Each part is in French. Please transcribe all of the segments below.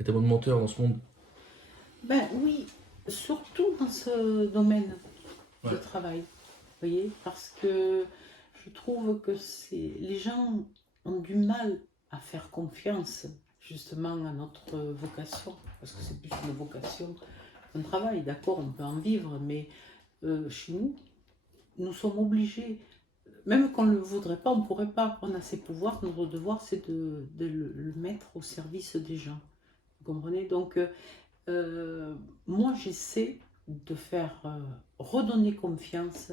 est un bon menteur dans ce monde. Ben oui, surtout dans ce domaine de Ouais. travail, vous voyez, parce que je trouve que les gens ont du mal à faire confiance justement à notre vocation, parce que c'est plus une vocation qu'un travail, d'accord, on peut en vivre, mais chez nous, nous sommes obligés, même qu'on ne le voudrait pas, on ne pourrait pas, on a ses pouvoirs, notre devoir c'est de le mettre au service des gens, vous comprenez? Donc moi, j'essaie de faire redonner confiance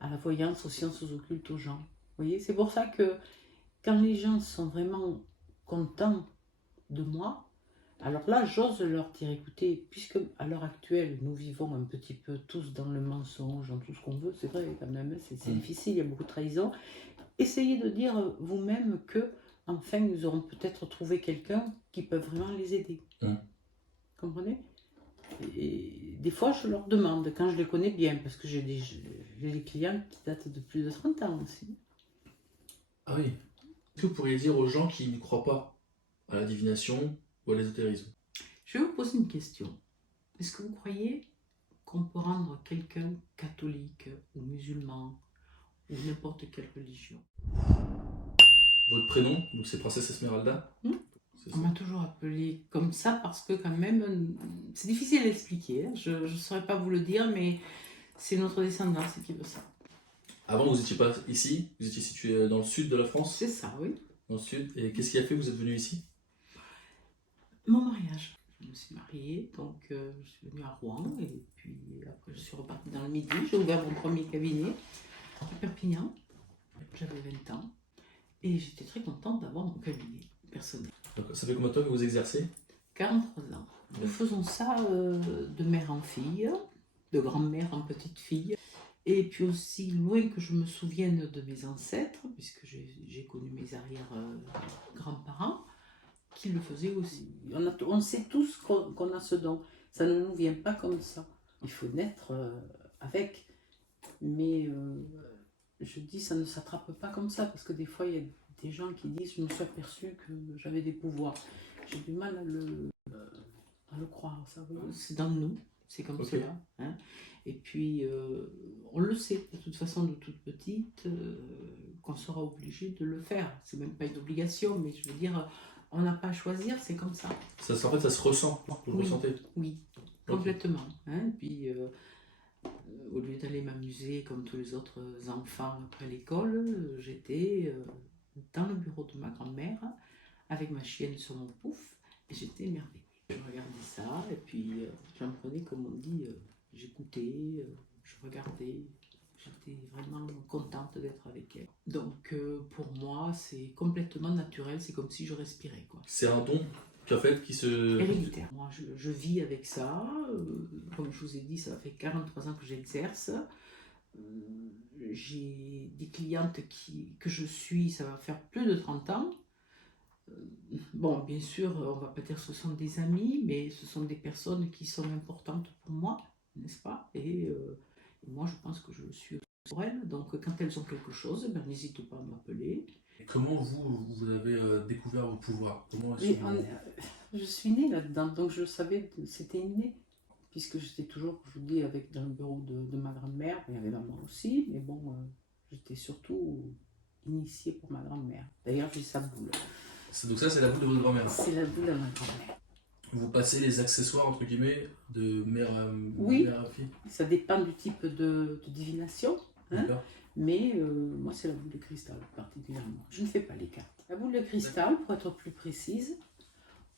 à la voyance, aux sciences occultes, aux gens. Vous voyez, c'est pour ça que quand les gens sont vraiment contents de moi, alors là, j'ose leur dire, écoutez, puisque à l'heure actuelle, nous vivons un petit peu tous dans le mensonge, dans tout ce qu'on veut, c'est vrai quand même, c'est difficile, il y a beaucoup de trahison. Essayez de dire vous-même que, enfin, nous aurons peut-être trouvé quelqu'un qui peut vraiment les aider. Comprenez? Et des fois, je leur demande, quand je les connais bien, parce que j'ai des clients qui datent de plus de 30 ans aussi. Ah oui. Est-ce que vous pourriez dire aux gens qui ne croient pas à la divination ou à l'ésotérisme? Je vais vous poser une question. Est-ce que vous croyez qu'on peut rendre quelqu'un catholique ou musulman ou n'importe quelle religion? Votre prénom, donc c'est Princesse Esmeralda? C'est On ça. m'a toujours appelé comme ça parce que quand même, c'est difficile à expliquer. Hein. Je ne saurais pas vous le dire, mais c'est notre descendance qui veut ça. Avant, vous n'étiez pas ici, vous étiez situé dans le sud de la France? C'est ça, oui. Dans le sud. Et qu'est-ce qui a fait que vous êtes venu ici? Mon mariage. Je me suis mariée, donc je suis venue à Rouen et puis après je suis repartie dans le Midi. J'ai ouvert mon premier cabinet à Perpignan. J'avais 20 ans et j'étais très contente d'avoir mon cabinet personnel. Donc, ça fait combien de temps que vous exercez? 43 ans. Nous faisons ça de mère en fille, de grand-mère en petite fille. Et puis aussi, loin que je me souvienne de mes ancêtres, puisque j'ai connu mes arrière-grands-parents, qui le faisaient aussi. On sait tous qu'on a ce don. Ça ne nous vient pas comme ça. Il faut naître avec. Mais je dis, ça ne s'attrape pas comme ça, parce que des fois, il y a des gens qui disent, je me suis aperçu que j'avais des pouvoirs. J'ai du mal à le croire, ça. C'est dans nous, c'est comme cela. Hein. Et puis, on le sait, de toute façon, de toute petite, qu'on sera obligé de le faire. C'est même pas une obligation, mais je veux dire, on n'a pas à choisir, c'est comme ça. En fait, ça se ressent, vous le ressentez? Oui, complètement. Hein. Puis, au lieu d'aller m'amuser comme tous les autres enfants après l'école, j'étais dans le bureau de ma grand-mère avec ma chienne sur mon pouf et j'étais émerveillée. Je regardais ça et puis j'en prenais, comme on dit, j'écoutais, je regardais, j'étais vraiment contente d'être avec elle. Donc pour moi, c'est complètement naturel, c'est comme si je respirais, quoi. C'est un don qu'en fait qui se... Héréditaire. Moi, je vis avec ça. Comme je vous ai dit, ça fait 43 ans que j'exerce. J'ai des clientes que je suis, ça va faire plus de 30 ans. Bon, bien sûr, on va pas dire que ce sont des amis, mais ce sont des personnes qui sont importantes pour moi, n'est-ce pas? Et moi, je pense que je le suis aussi pour elles. Donc, quand elles ont quelque chose, ben, n'hésitez pas à m'appeler. Comment vous avez découvert vos pouvoirs? Je suis née là-dedans, donc je savais, c'était inné. Puisque j'étais toujours, je vous dis, dans le bureau de ma grand-mère, il y avait maman aussi, mais bon, j'étais surtout initiée pour ma grand-mère. D'ailleurs, j'ai sa boule. Donc ça, c'est la boule de votre grand-mère? C'est la boule de ma grand-mère. Vous passez les accessoires, entre guillemets, de mère à fille? Ça dépend du type de divination, hein, mais moi, c'est la boule de cristal, particulièrement. Je ne fais pas les cartes. La boule de cristal, pour être plus précise,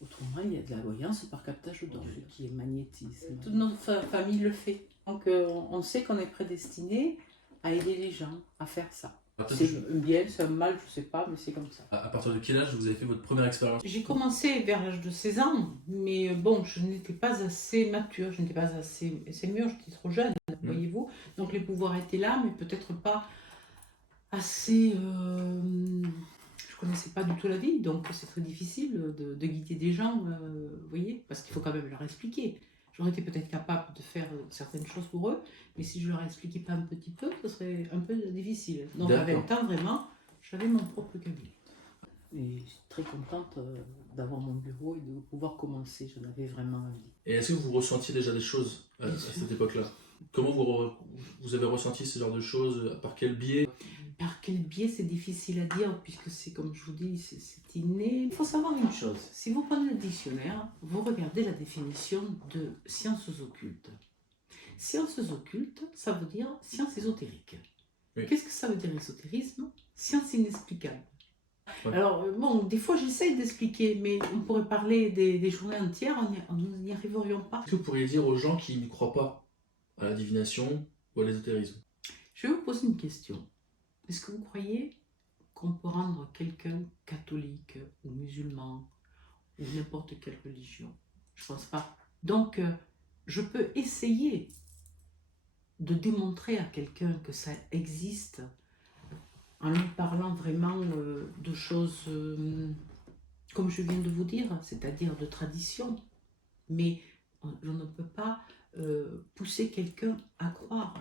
autrement, il y a de la voyance par captage d'ondes, qui est magnétisme. Toute notre famille le fait. Donc, on sait qu'on est prédestiné à aider les gens à faire ça. C'est un bien, c'est un mal, je ne sais pas, mais c'est comme ça. À partir de quel âge vous avez fait votre première expérience? J'ai commencé vers l'âge de 16 ans, mais bon, je n'étais pas assez mature, je n'étais pas assez mûre, j'étais trop jeune, voyez-vous. Donc les pouvoirs étaient là, mais peut-être pas assez... je connaissais pas du tout la vie, donc c'est très difficile de guider des gens, vous voyez, parce qu'il faut quand même leur expliquer. J'aurais été peut-être capable de faire certaines choses pour eux, mais si je leur expliquais pas un petit peu, ce serait un peu difficile. Donc à 20 ans, vraiment, j'avais mon propre cabinet. Et je suis très contente d'avoir mon bureau et de pouvoir commencer. J'en avais vraiment envie. Et est-ce que vous ressentiez déjà des choses à cette époque-là? Comment vous avez ressenti ce genre de choses? Par quel biais? Par quel biais, c'est difficile à dire, puisque c'est comme je vous dis, c'est inné. Il faut savoir une chose, si vous prenez le dictionnaire, vous regardez la définition de sciences occultes. Sciences occultes, ça veut dire sciences ésotériques. Oui. Qu'est-ce que ça veut dire ésotérisme? Science inexplicable. Ouais. Alors, bon, des fois j'essaye d'expliquer, mais on pourrait parler des journées entières, nous n'y arriverions pas. Qu'est-ce que vous pourriez dire aux gens qui ne croient pas à la divination ou à l'ésotérisme? Je vais vous poser une question. Est-ce que vous croyez qu'on peut rendre quelqu'un catholique ou musulman ou n'importe quelle religion? Je pense pas. Donc, je peux essayer de démontrer à quelqu'un que ça existe en lui parlant vraiment de choses comme je viens de vous dire, c'est-à-dire de tradition. Mais je ne peux pas pousser quelqu'un à croire.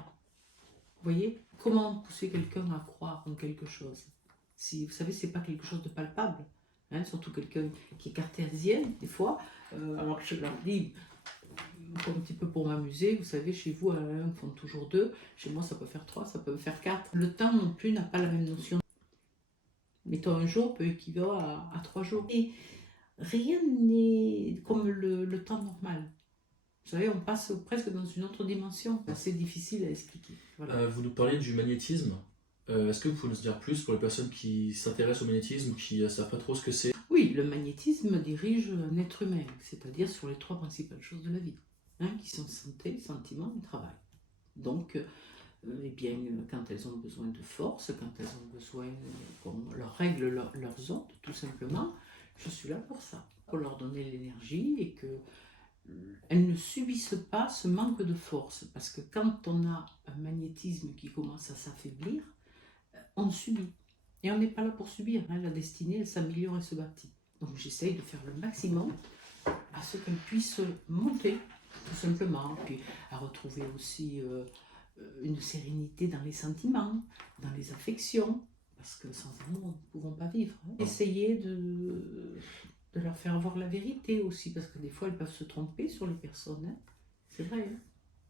Vous voyez? Comment pousser quelqu'un à croire en quelque chose? Si, vous savez, c'est pas quelque chose de palpable. Hein, surtout quelqu'un qui est cartésien, des fois. Alors que je leur dis, un petit peu pour m'amuser, vous savez, chez vous, un font toujours 2. Chez moi, ça peut faire 3, ça peut faire 4. Le temps non plus n'a pas la même notion. Mettons, un jour peut équivaler à 3 jours. Et rien n'est comme le temps normal. Vous savez, on passe presque dans une autre dimension. C'est assez difficile à expliquer. Voilà. Vous nous parliez du magnétisme. Est-ce que vous pouvez nous dire plus pour les personnes qui s'intéressent au magnétisme ou qui ne savent pas trop ce que c'est? Oui, le magnétisme dirige un être humain, c'est-à-dire sur les 3 principales choses de la vie, hein, qui sont santé, sentiment et travail. Donc, eh bien, quand elles ont besoin de force, quand elles ont besoin qu'on leur règle leurs ondes, tout simplement, je suis là pour ça, pour leur donner l'énergie et qu'elles ne subissent pas ce manque de force. Parce que quand on a un magnétisme qui commence à s'affaiblir, on subit. Et on n'est pas là pour subir, hein. La destinée, elle s'améliore et se bâtit. Donc j'essaye de faire le maximum à ce qu'elle puisse monter, tout simplement. Puis à retrouver aussi une sérénité dans les sentiments, dans les affections, parce que sans amour, nous ne pouvons pas vivre. Hein. Essayer de leur faire voir la vérité aussi, parce que des fois, elles peuvent se tromper sur les personnes. Hein. C'est vrai. Hein.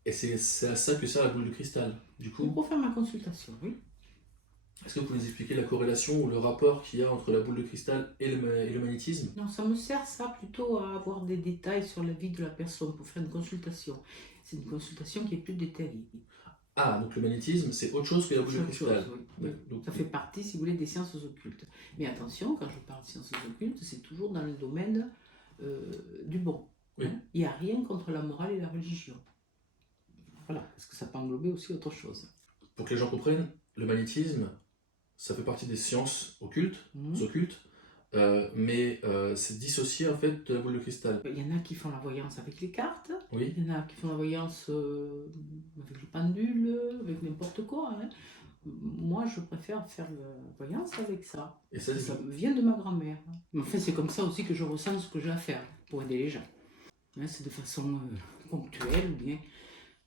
Et c'est à ça que sert la boule de cristal, du coup. Pour faire ma consultation, oui. Est-ce que vous pouvez nous expliquer la corrélation ou le rapport qu'il y a entre la boule de cristal et le magnétisme? Non, ça me sert ça plutôt à avoir des détails sur la vie de la personne pour faire une consultation. C'est une consultation qui est plus détaillée. Ah, donc le magnétisme, c'est autre chose que la boule de cristal. Chose, oui. Donc, ça fait partie, si vous voulez, des sciences occultes. Mais attention, quand je parle de sciences occultes, c'est toujours dans le domaine du bon. Oui. Hein. Il n'y a rien contre la morale et la religion. Voilà, parce que ça peut englober aussi autre chose. Pour que les gens comprennent, le magnétisme, ça fait partie des sciences occultes, mais c'est dissocié en fait de la boule de cristal. Il y en a qui font la voyance avec les cartes, Oui. il y en a qui font la voyance avec le pendule, avec n'importe quoi. Hein. Moi, je préfère faire la voyance avec ça. Et ça vient de ma grand-mère. Mais enfin, c'est comme ça aussi que je ressens ce que j'ai à faire pour aider les gens. Hein, c'est de façon ponctuelle ou bien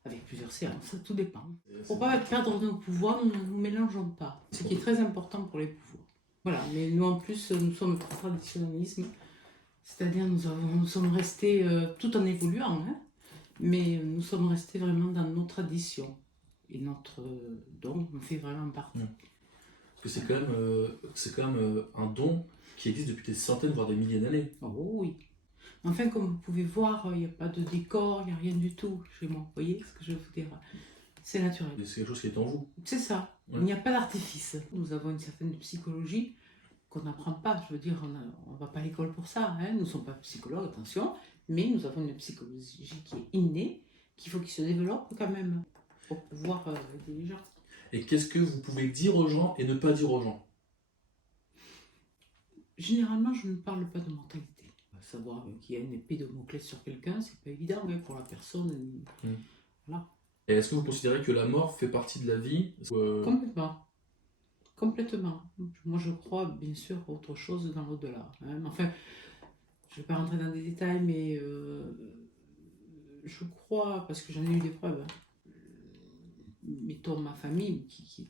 avec plusieurs séances, ça tout dépend. Pour pas perdre nos pouvoirs, nous ne nous mélangeons pas. Ce qui est très important pour les pouvoirs. Voilà, mais nous en plus, nous sommes très traditionnalisme, c'est-à-dire nous sommes restés, tout en évoluant, hein, mais nous sommes restés vraiment dans nos traditions. Et notre don nous fait vraiment partie. Parce que c'est quand même un don qui existe depuis des centaines, voire des milliers d'années. Oh oui. Enfin, comme vous pouvez voir, il n'y a pas de décor, il n'y a rien du tout chez moi. Vous voyez ce que je veux vous dire? C'est naturel. C'est quelque chose qui est en vous. C'est ça. Ouais. Il n'y a pas d'artifice. Nous avons une certaine psychologie qu'on n'apprend pas. Je veux dire, on ne va pas à l'école pour ça. Hein. Nous ne sommes pas psychologues, attention. Mais nous avons une psychologie qui est innée, qu'il faut qu'il se développe quand même pour pouvoir aider les gens. Et qu'est-ce que vous pouvez dire aux gens et ne pas dire aux gens? Généralement, je ne parle pas de mentalité. Savoir qu'il y a une épée de Damoclès sur quelqu'un, c'est pas évident hein, pour la personne. Voilà. Et est-ce que vous considérez que la mort fait partie de la vie? Complètement. Complètement. Moi, je crois bien sûr autre chose dans l'au-delà. Hein. Enfin, je ne vais pas rentrer dans des détails, mais je crois, parce que j'en ai eu des preuves, hein. Mettons ma famille qui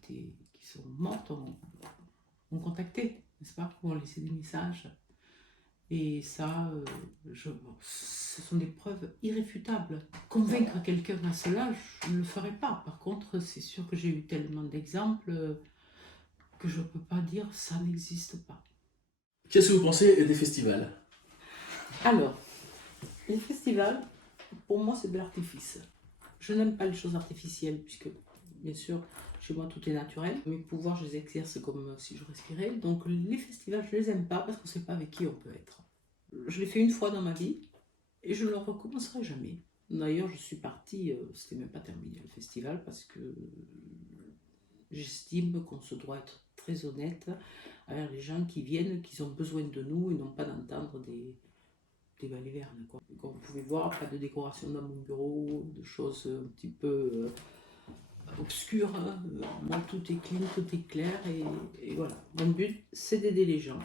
sont mortes, ont contacté, n'est-ce pas, ont laissé des messages. Et ça, ce sont des preuves irréfutables. Convaincre quelqu'un à cela, je ne le ferai pas. Par contre, c'est sûr que j'ai eu tellement d'exemples que je ne peux pas dire ça n'existe pas. Qu'est-ce que vous pensez des festivals? Alors, les festivals, pour moi, c'est de l'artifice. Je n'aime pas les choses artificielles, puisque, bien sûr, chez moi, tout est naturel. Mes pouvoirs, je les exerce comme si je respirais. Donc, les festivals, je ne les aime pas parce qu'on ne sait pas avec qui on peut être. Je l'ai fait une fois dans ma vie et je ne le recommencerai jamais. D'ailleurs, je suis partie, c'était même pas terminé le festival, parce que j'estime qu'on se doit être très honnête avec les gens qui viennent, qui ont besoin de nous et non pas d'entendre des balivernes, quoi. Comme vous pouvez voir, pas de décoration dans mon bureau, de choses un petit peu obscures. Hein. Moi, tout est clean, tout est clair et voilà. Mon but, c'est d'aider les gens.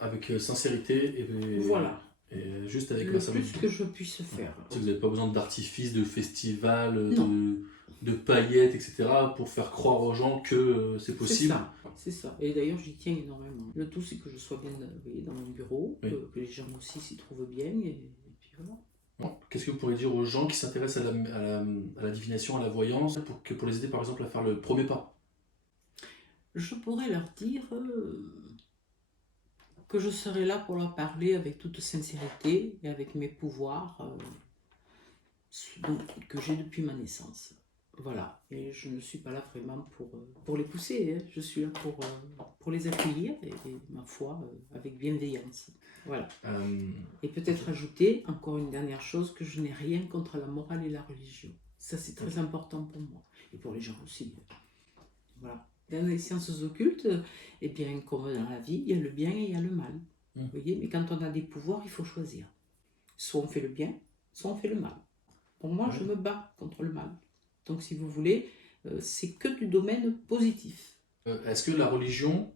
Avec sincérité Voilà. et juste avec Le plus que je puisse faire. Si vous n'avez pas besoin d'artifices, de festivals, Non. de paillettes, etc. pour faire croire aux gens que c'est possible. C'est ça. Et d'ailleurs, j'y tiens énormément. Le tout, c'est que je sois bien dans mon bureau, Oui. que les gens aussi s'y trouvent bien, et puis voilà. Bon. Qu'est-ce que vous pourriez dire aux gens qui s'intéressent à la divination, à la voyance, pour les aider par exemple à faire le premier pas? Je pourrais leur dire que je serai là pour leur parler avec toute sincérité et avec mes pouvoirs que j'ai depuis ma naissance. Voilà, et je ne suis pas là vraiment pour les pousser, hein. Je suis là pour les accueillir et ma foi, avec bienveillance. Voilà. Et peut-être ajouter, encore une dernière chose, que je n'ai rien contre la morale et la religion. Ça, c'est très important pour moi, et pour les gens aussi. Voilà. Dans les sciences occultes, eh bien, comme dans la vie, il y a le bien et il y a le mal. Vous voyez, mais quand on a des pouvoirs, il faut choisir. Soit on fait le bien, soit on fait le mal. Pour moi, je me bats contre le mal. Donc, si vous voulez, c'est que du domaine positif. Est-ce que la religion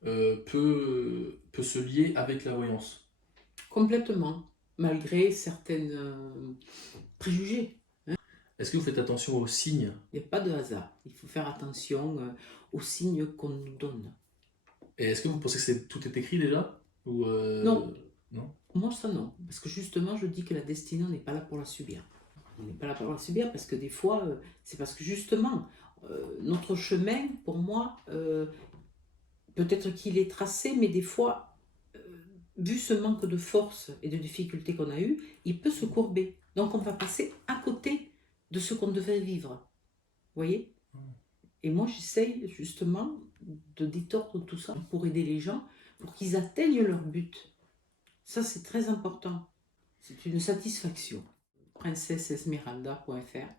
peut se lier avec la voyance? Complètement, malgré certaines préjugés. Hein. Est-ce que vous faites attention aux signes? Il n'y a pas de hasard. Il faut faire attention aux signes qu'on nous donne. Et est-ce que vous pensez que tout est écrit déjà? Ou Non. Non. Moi, ça non. Parce que justement, je dis que la destinée, on n'est pas là pour la subir. On n'est pas là pour la subir parce que des fois, c'est parce que justement, notre chemin, pour moi, peut-être qu'il est tracé, mais des fois, vu ce manque de force et de difficulté qu'on a eu, il peut se courber. Donc on va passer à côté de ce qu'on devait vivre. Vous voyez? Et moi, j'essaye justement de détordre tout ça pour aider les gens, pour qu'ils atteignent leur but. Ça, c'est très important. C'est une satisfaction. princessesmeralda.fr